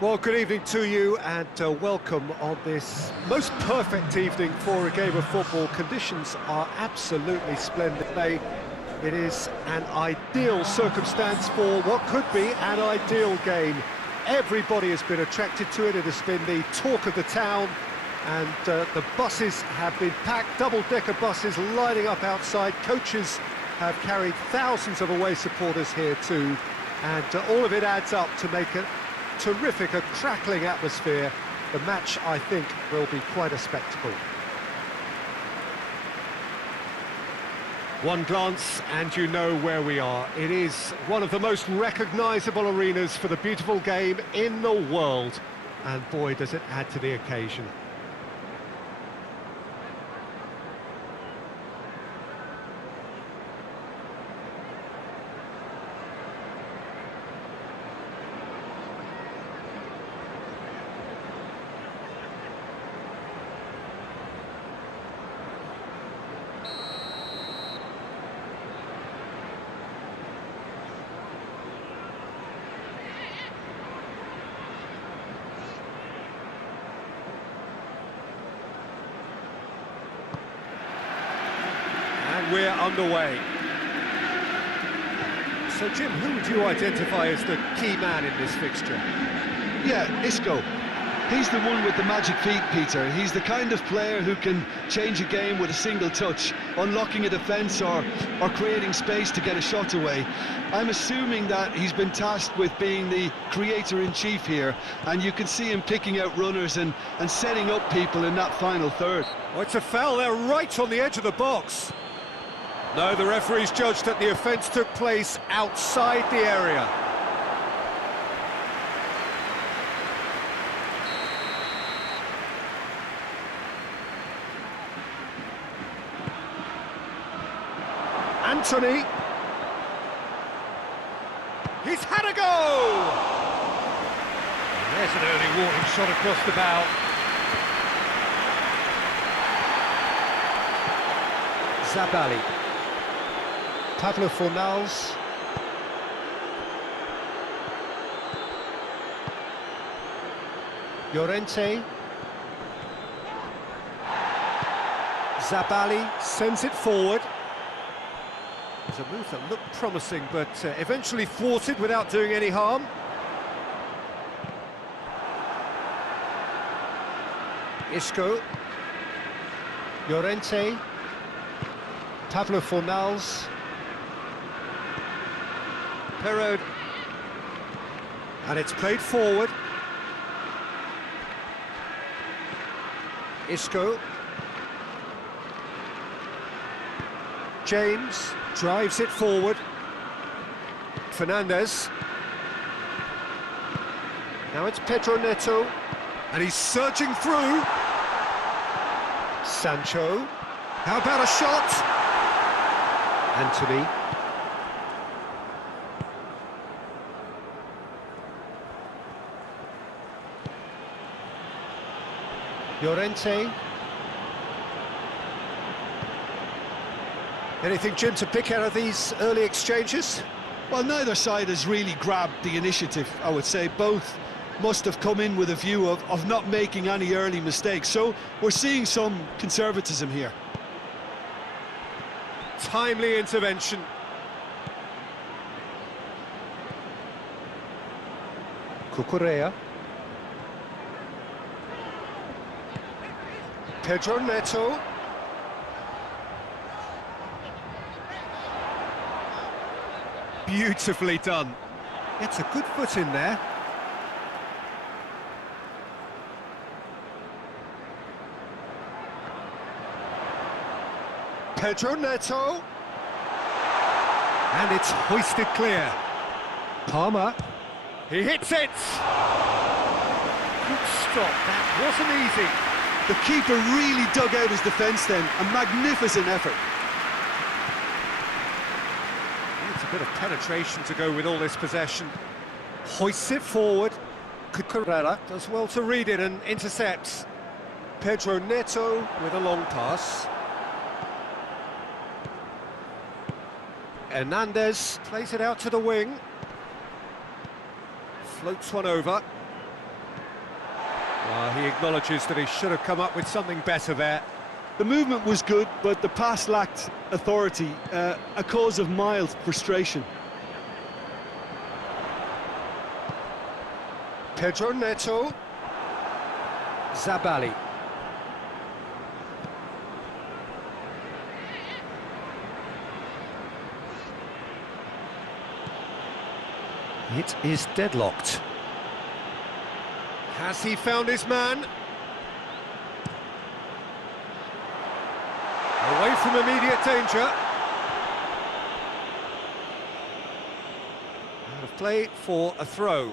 Well, good evening to you and welcome on this most perfect evening for a game of football. Conditions are absolutely splendid. It is an ideal circumstance for what could be an ideal game. Everybody has been attracted to it. It has been the talk of the town, and the buses have been packed, double-decker buses lining up outside. Coaches have carried thousands of away supporters here too, and all of it adds up to make it terrific, a crackling atmosphere. The match, I think, will be quite a spectacle. One glance and you know where we are. It is one of the most recognisable arenas for the beautiful game in the world. And boy, does it add to the occasion. We're underway. So, Jim, who would you identify as the key man in this fixture? Yeah, Isco. He's the one with the magic feet, Peter. He's the kind of player who can change a game with a single touch, unlocking a defence or creating space to get a shot away. I'm assuming that he's been tasked with being the creator-in-chief here, and you can see him picking out runners and setting up people in that final third. Oh, it's a foul there, right on the edge of the box. No, the referee's judged that the offence took place outside the area. Anthony. He's had a go! And there's an early warning shot across the bow. Zabali. Pablo Fornals. Llorente. Zabali sends it forward. It was a move that looked promising, but eventually thwarted without doing any harm. Isco. Llorente. Pablo Fornals. Perraud, and it's played forward. Isco. James drives it forward. Fernandez. Now it's Pedro Neto, and he's surging through. Sancho. How about a shot? Anthony. Llorente. Anything, Jim, to pick out of these early exchanges? Well, neither side has really grabbed the initiative, I would say. Both must have come in with a view of not making any early mistakes. So we're seeing some conservatism here. Timely intervention. Cucurella. Pedro Neto. Beautifully done. It's a good foot in there. Pedro Neto. And it's hoisted clear. Palmer. He hits it! Good stop, that wasn't easy. The keeper really dug out his defence then, a magnificent effort. It's a bit of penetration to go with all this possession. Hoists it forward. Cucurella does well to read it and intercepts. Pedro Neto with a long pass. Hernandez plays it out to the wing. Floats one over. He acknowledges that he should have come up with something better there. The movement was good, but the pass lacked authority, a cause of mild frustration. Pedro Neto. Zabali. It is deadlocked. Has he found his man? Away from immediate danger. Out of play for a throw.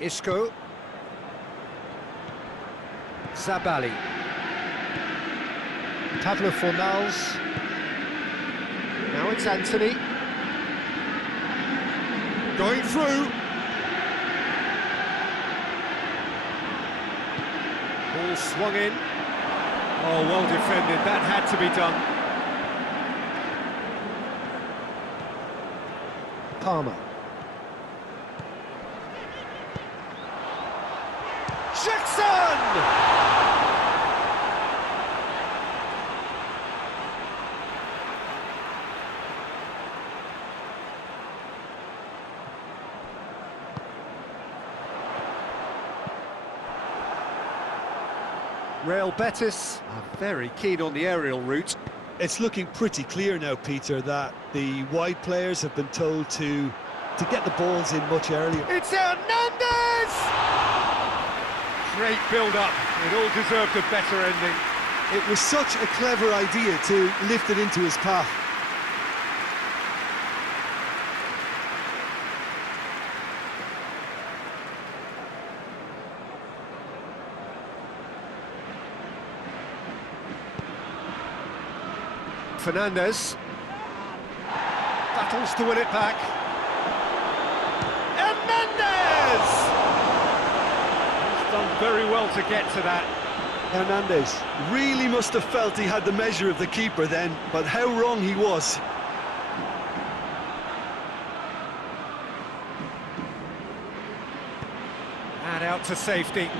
Isco. Zabali. Pablo Fornals. Now it's Anthony. Going through. Ball swung in. Oh, well defended. That had to be done. Palmer. Jackson! Real Betis are very keen on the aerial route. It's looking pretty clear now, Peter, that the wide players have been told to get the balls in much earlier. It's Hernandez! Great build-up. It all deserved a better ending. It was such a clever idea to lift it into his path. Fernandez battles to win it back. Hernandez! He's done very well to get to that. Hernandez really must have felt he had the measure of the keeper then, but how wrong he was. And out to safety.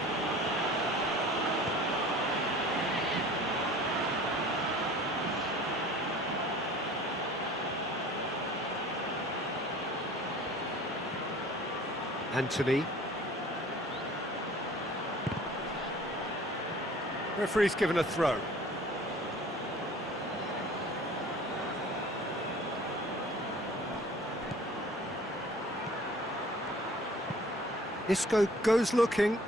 Anthony. Referee's given a throw. Isco goes looking.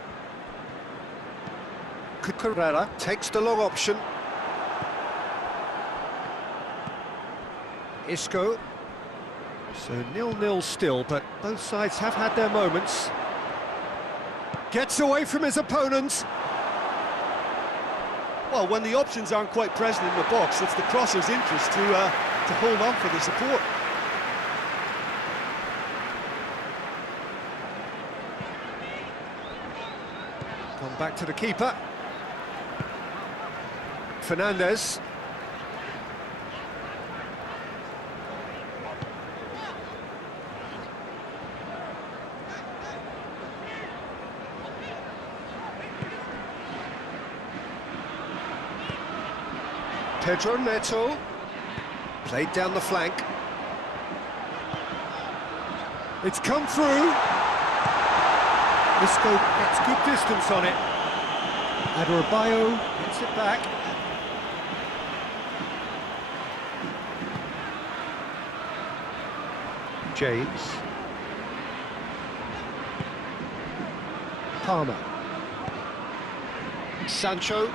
Cucurella takes the long option. Isco. So 0-0 still, but both sides have had their moments. Gets away from his opponents. Well, when the options aren't quite present in the box, it's the crosser's interest to hold on for the support. Come back to the keeper. Fernandez. Pedro Neto, played down the flank. It's come through. Isco gets good distance on it. Adebayo gets it back. James. Palmer. Sancho.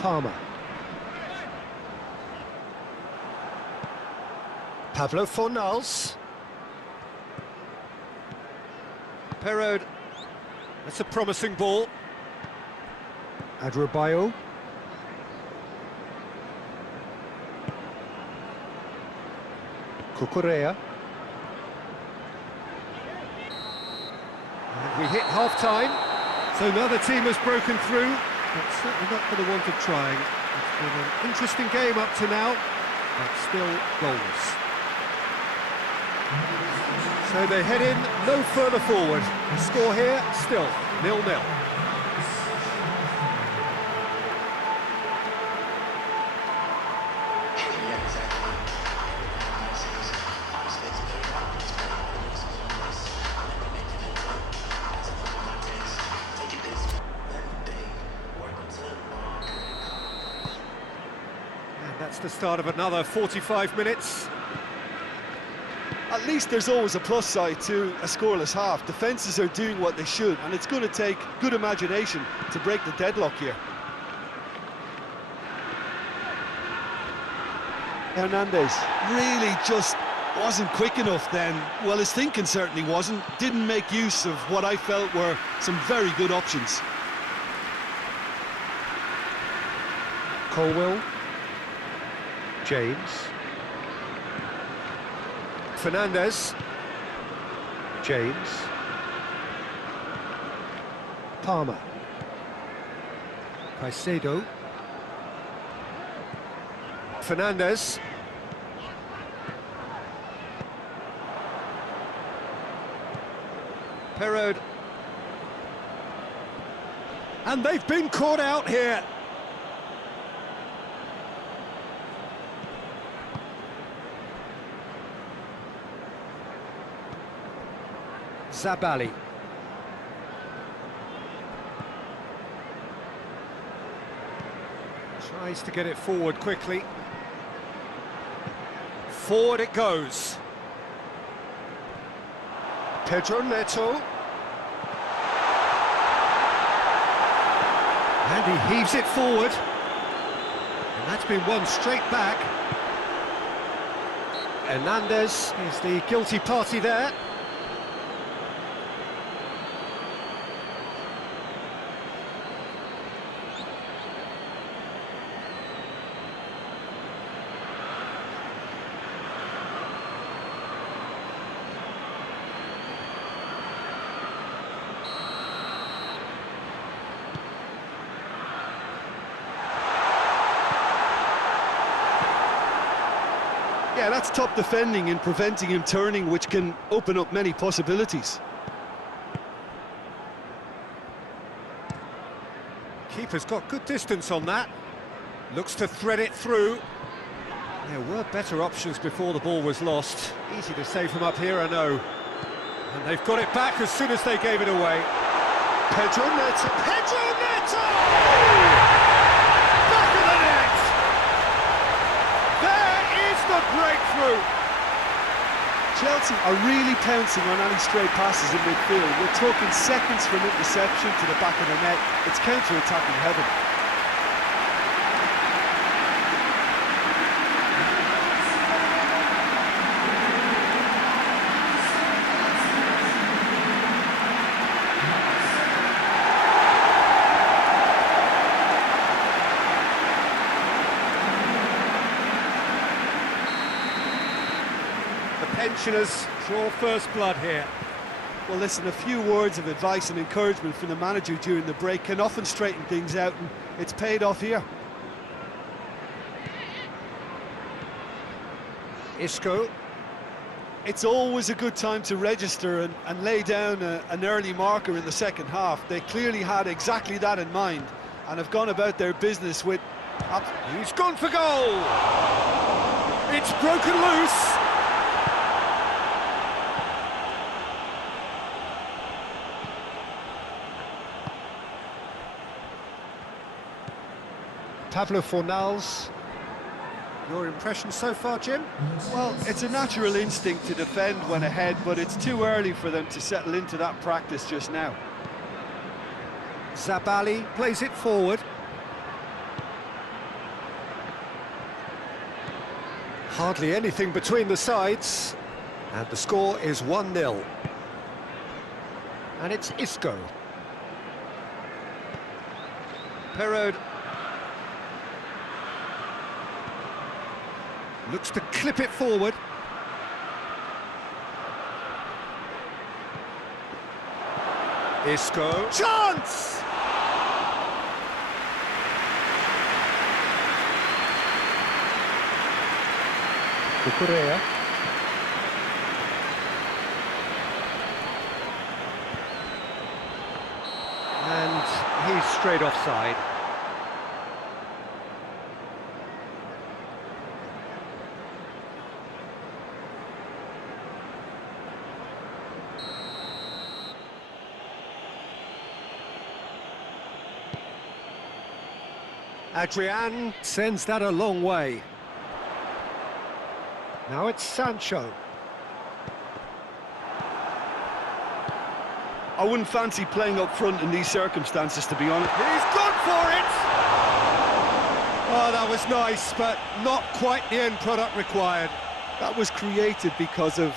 Palmer. Pablo Fornals. Perraud. That's a promising ball. Adebayo. Cucurella. And we hit half-time. So another team has broken through, but certainly not for the want of trying. It's been an interesting game up to now, but still goalless. So they head in no further forward. The score here, still 0-0. And that's the start of another 45 minutes. At least there's always a plus side to a scoreless half. Defences are doing what they should, and it's going to take good imagination to break the deadlock here. Hernandez really just wasn't quick enough then. Well, his thinking certainly wasn't. Didn't make use of what I felt were some very good options. Colwell. James. Fernandez. James. Palmer. Caicedo. Fernandez. Perraud. And they've been caught out here. Zabali. Tries to get it forward quickly. Forward it goes. Pedro Neto. And he heaves it forward. And that's been won straight back. Hernandez is the guilty party there. Yeah, that's top defending and preventing him turning, which can open up many possibilities. Keeper's got good distance on that. Looks to thread it through. There were better options before the ball was lost. Easy to save them up here, I know. And they've got it back as soon as they gave it away. Pedro Neto! Pedro Neto! Back of the net! There is the breakthrough! Chelsea are really pouncing on any stray passes in midfield. We're talking seconds from interception to the back of the net. It's counter-attacking heaven. Pensioners draw first blood here. Well, listen, a few words of advice and encouragement from the manager during the break can often straighten things out, and it's paid off here. Isco. It's always a good time to register and lay down an early marker in the second half. They clearly had exactly that in mind and have gone about their business with... He's gone for goal! It's broken loose! Pablo Fornals. Your impression so far, Jim? Well, it's a natural instinct to defend when ahead, but it's too early for them to settle into that practice just now. Zabali plays it forward. Hardly anything between the sides. And the score is 1-0. And it's Isco. Perraud. Looks to clip it forward. Isco. Chance! Correa. he's straight offside. Adrian sends that a long way. Now it's Sancho. I wouldn't fancy playing up front in these circumstances, to be honest. He's gone for it! Oh, that was nice, but not quite the end product required. That was created because of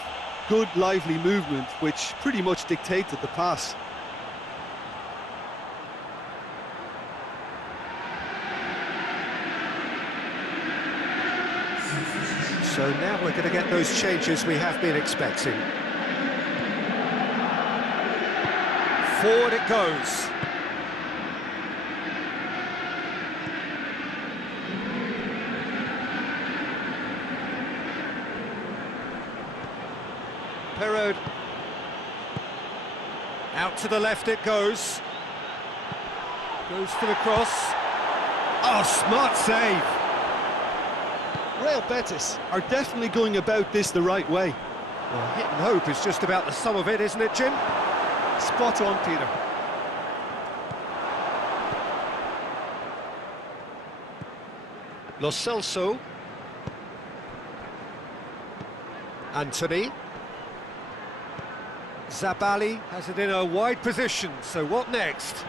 good, lively movement, which pretty much dictated the pass. So now we're going to get those changes we have been expecting. Forward it goes. Perraud. Out to the left it goes. Goes for the cross. Oh, smart save. Real Betis are definitely going about this the right way. Well, hit and hope is just about the sum of it, isn't it, Jim? Spot on, Peter. Lo Celso. Anthony. Zabali has it in a wide position, so what next?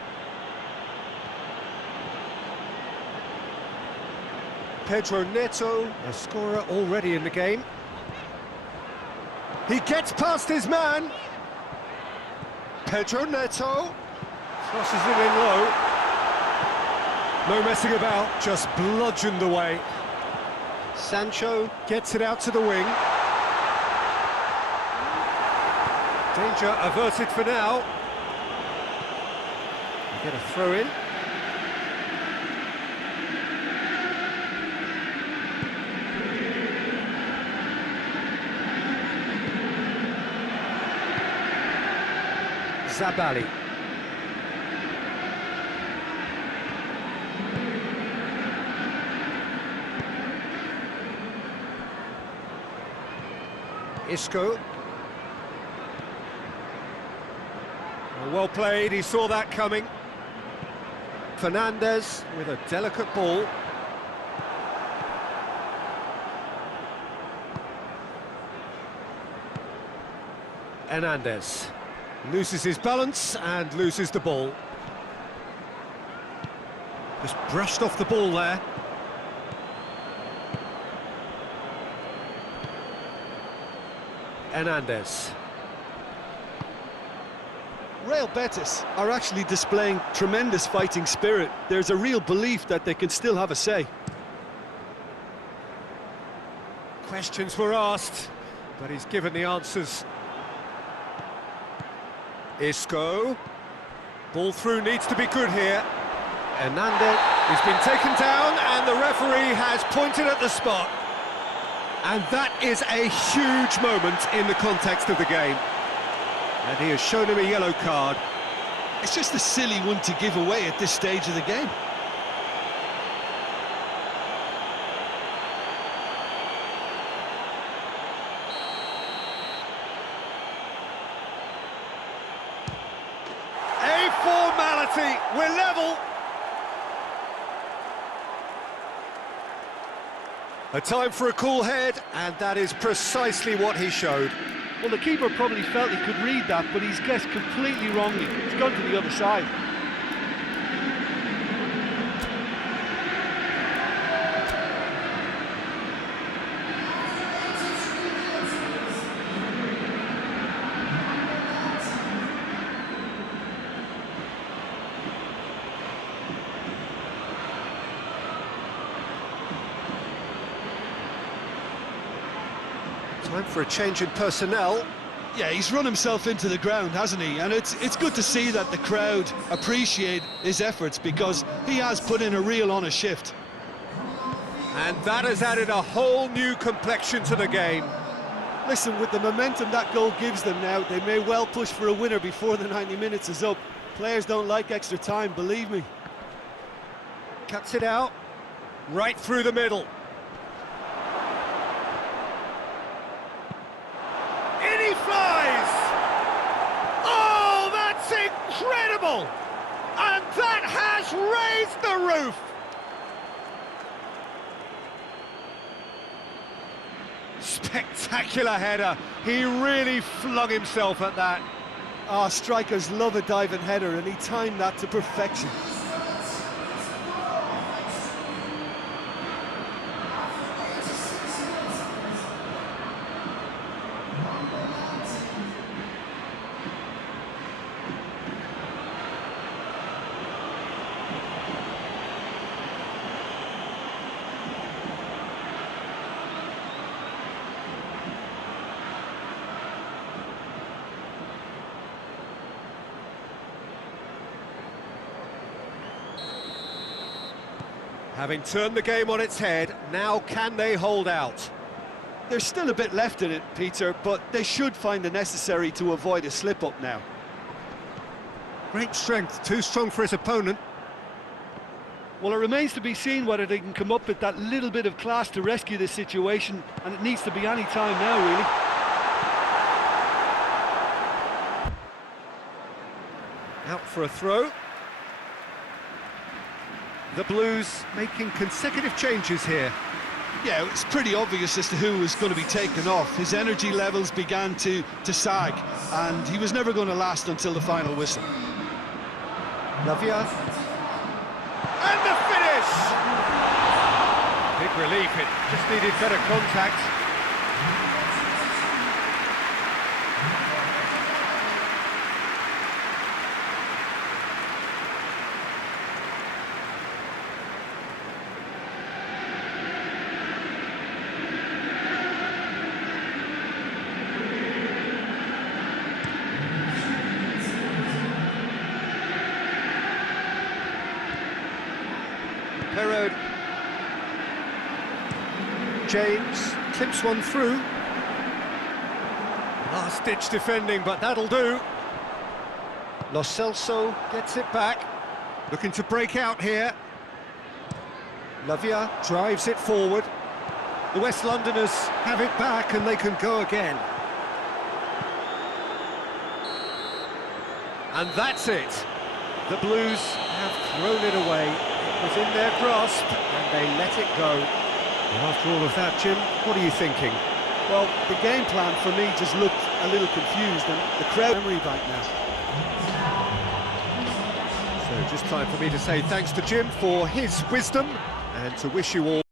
Pedro Neto, a scorer already in the game. He gets past his man. Pedro Neto crosses it in low. No messing about, just bludgeoned away. Sancho gets it out to the wing. Danger averted for now. We get a throw in. Zabali. Isco. Well played, he saw that coming. Fernandez with a delicate ball. Hernandez loses his balance and loses the ball. Just brushed off the ball there. Hernandez. Real Betis are actually displaying tremendous fighting spirit. There's a real belief that they can still have a say. Questions were asked, but he's given the answers. Isco. Ball through needs to be good here. Hernandez has been taken down and the referee has pointed at the spot. And that is a huge moment in the context of the game. And he has shown him a yellow card. It's just a silly one to give away at this stage of the game. A formality, we're level. A time for a cool head, and that is precisely what he showed. Well, the keeper probably felt he could read that, but he's guessed completely wrongly. He's gone to the other side. Time for a change in personnel. Yeah, he's run himself into the ground, hasn't he? And it's good to see that the crowd appreciate his efforts because he has put in a real honest shift. And that has added a whole new complexion to the game. Listen, with the momentum that goal gives them now, they may well push for a winner before the 90 minutes is up. Players don't like extra time, believe me. Cuts it out, right through the middle. In he flies! Oh, that's incredible! And that has raised the roof! Spectacular header. He really flung himself at that. Ah, strikers love a diving header, and he timed that to perfection. Having turned the game on its head, now can they hold out? There's still a bit left in it, Peter, but they should find the necessary to avoid a slip-up now. Great strength, too strong for his opponent. Well, it remains to be seen whether they can come up with that little bit of class to rescue this situation, and it needs to be any time now, really. Out for a throw. The Blues making consecutive changes here. Yeah, it's pretty obvious as to who was going to be taken off. His energy levels began to sag, and he was never going to last until the final whistle. Lavia. And the finish! Big relief, it just needed better contact. Perraud. James clips one through. Last-ditch defending, but that'll do. Lo Celso gets it back. Looking to break out here. Lavia drives it forward. The West Londoners have it back and they can go again. And that's it. The Blues have thrown it away. It was in their grasp and they let it go. And after all of that, Jim, what are you thinking? Well, the game plan for me just looked a little confused, and the crowd memory bank now. So just time for me to say thanks to Jim for his wisdom and to wish you all